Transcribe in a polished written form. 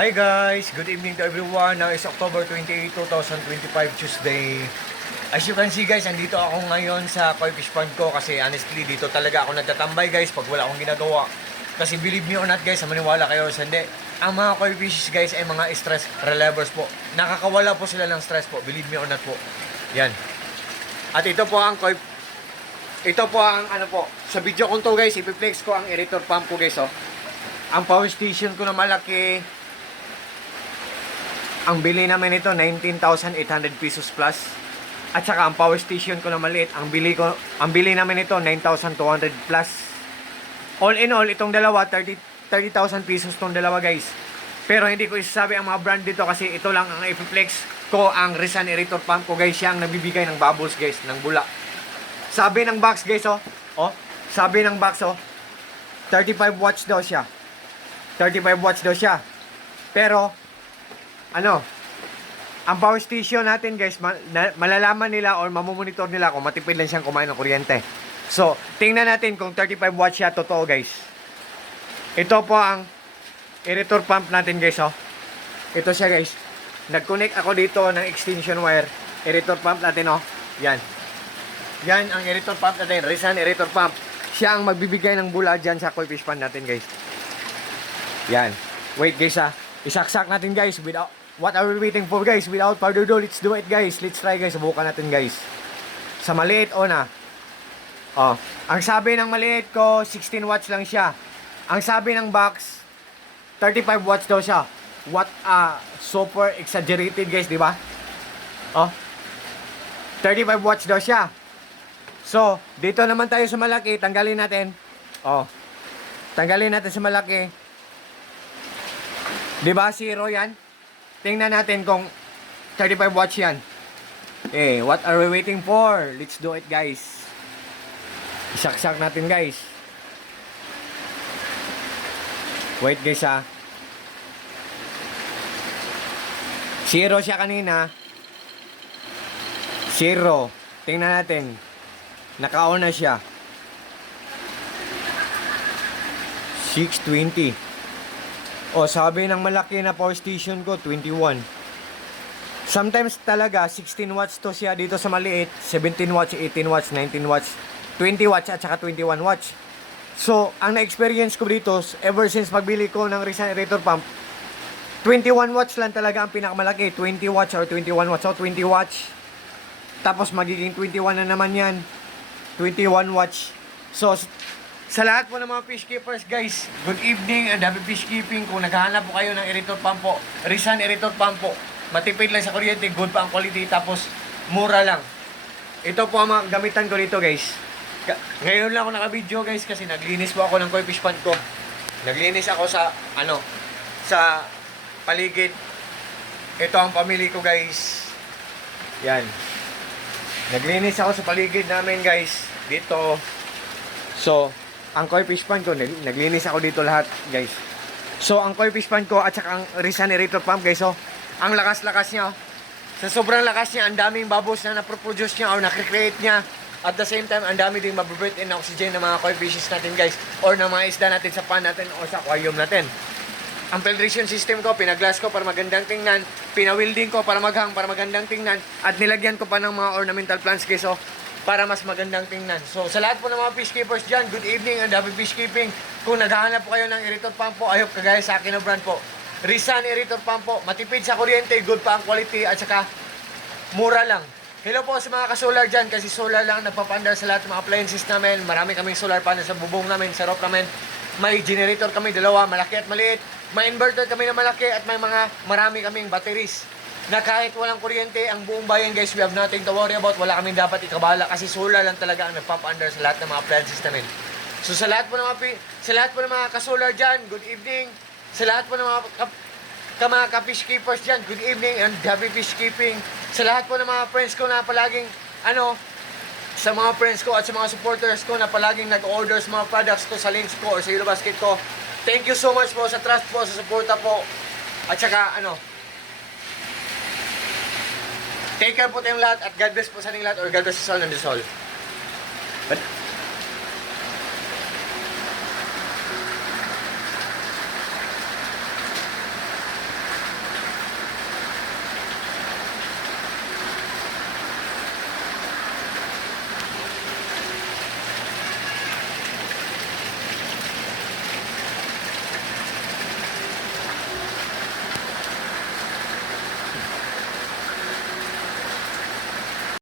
Hi guys! Good evening to everyone. Now is October 28, 2025, Tuesday. As you can see guys, andito ako ngayon sa koi fish pond ko kasi honestly dito talaga ako nagtatambay guys pag wala akong ginagawa. Kasi believe me or not guys, maniwala kayo sa hindi. Ang mga koi fish guys ay mga stress relievers po. Nakakawala po sila ng stress po, believe me or not po. Yan. At ito po ang ano po, sa video kong to guys, ipiplex ko ang aerator pump ko guys oh. Ang power station ko na malaki, ang bili namin ito 19,800 pesos plus. At saka ang power station ko na maliit, ang bili namin ito 9,200 plus. All in all, itong dalawa 30,000 pesos tong dalawa guys. Pero hindi ko isasabi ang mga brand dito kasi ito lang ang ipiplex ko, ang Rizan aerator pump ko guys, siyang nagbibigay ng bubbles guys, ng bula. Sabi ng box guys oh, sabi ng box oh, 35 watts daw siya. 35 watts daw siya. Pero ano, ang power station natin guys, malalaman nila or mamomonitor nila kung matipid lang siyang kumain ng kuryente. So, tingnan natin kung 35 watts siya, totoo guys. Ito po ang aerator pump natin guys oh. Ito siya guys. Nag-connect ako dito ng extension wire. Aerator pump natin oh. Yan. Yan ang aerator pump natin, Rizan aerator pump. Siya ang magbibigay ng bula dyan sa koi fish pond natin guys. Yan. Wait guys ah. Isaksak natin guys. What are we waiting for guys? Without further ado, let's do it guys. Let's try guys. Subukan natin guys. Sa maliit o na. Oh. Ang sabi ng maliit ko, 16 watts lang siya. Ang sabi ng box, 35 watts daw siya. What super exaggerated guys, di ba? Oh. 35 watts daw siya. So, dito naman tayo sa malaki. Tanggalin natin. Oh. Tanggalin natin sa malaki. Diba, zero yan? Tingnan natin kung 35 watts yan. Eh, what are we waiting for? Let's do it, guys. Isaksak natin, guys. Wait, guys, ha. Zero siya kanina. Zero. Tingnan natin. Naka-on na siya. 620. O, sabi ng malaki na power station ko, 21. Sometimes talaga, 16 watts to siya dito sa maliit. 17 watts, 18 watts, 19 watts, 20 watts at saka 21 watts. So, ang na-experience ko dito, ever since pagbili ko ng Rizan aerator pump, 21 watts lang talaga ang pinakamalaki. 20 watts or 21 watts. So, 20 watts. Tapos, magiging 21 na naman yan. 21 watts. So, sa lahat po ng mga fish keepers guys, good evening and happy fish keeping. Kung naghahanap po kayo ng aerator pump po, Rizan aerator pump po, matipid lang sa kuryente, good pa ang quality, tapos mura lang. Ito po ang mga gamitan ko dito guys. Ngayon lang ako naka-video guys kasi naglinis po ako ng koi fish pond ko. Naglinis ako sa sa paligid. Ito ang pamili ko guys. Yan. Naglinis ako sa paligid namin guys. Dito. So, ang koi fish pond ko, naglinis ako dito lahat, guys. So, ang koi fish pond ko at saka ang Rizan aerator pump, guys, oh. Ang lakas-lakas niya, oh. Sa sobrang lakas niya, ang daming bubbles na naproproduce niya or nakikreate niya. At the same time, ang dami ding mabibreathe in oxygen ng mga koi fishes natin, guys. Or ng mga isda natin sa pond natin o sa aquarium natin. Ang filtration system ko, pinaglass ko para magandang tingnan. Pinawilding ko para maghang, para magandang tingnan. At nilagyan ko pa ng mga ornamental plants, guys, oh, para mas magandang tingnan. So, sa lahat po ng mga fish keepers dyan, good evening and happy fish keeping. Kung naghahanap po kayo ng aerator pump po, I hope kagaya sa akin na brand po, Rizan aerator pump po, matipid sa kuryente, good pa ang quality, at saka mura lang. Hello po sa mga ka-solar dyan, kasi solar lang nagpapandar sa lahat ng mga appliances namin. Marami kaming solar panel sa bubong namin, sa roof namin. May generator kami, dalawa, malaki at maliit. May inverter kami na malaki at may marami kaming batteries. Na kahit walang kuryente, ang buong bayan guys, we have nothing to worry about. Wala kaming dapat ikabala kasi solar lang talaga ang nagpapandar sa lahat ng mga appliances namin. So sa lahat po ng mga ka-solar dyan, good evening. Sa lahat po ng mga ka-fish keepers dyan, good evening and happy fish keeping. Sa lahat po ng mga friends ko na palaging, sa mga friends ko at sa mga supporters ko na palaging nag-order sa mga products ko sa links ko or sa Yellow Basket ko. Thank you so much po sa trust po, sa suporta po. At saka, take care po tayong lahat at God bless po sa ating lahat or God bless us all and this all. But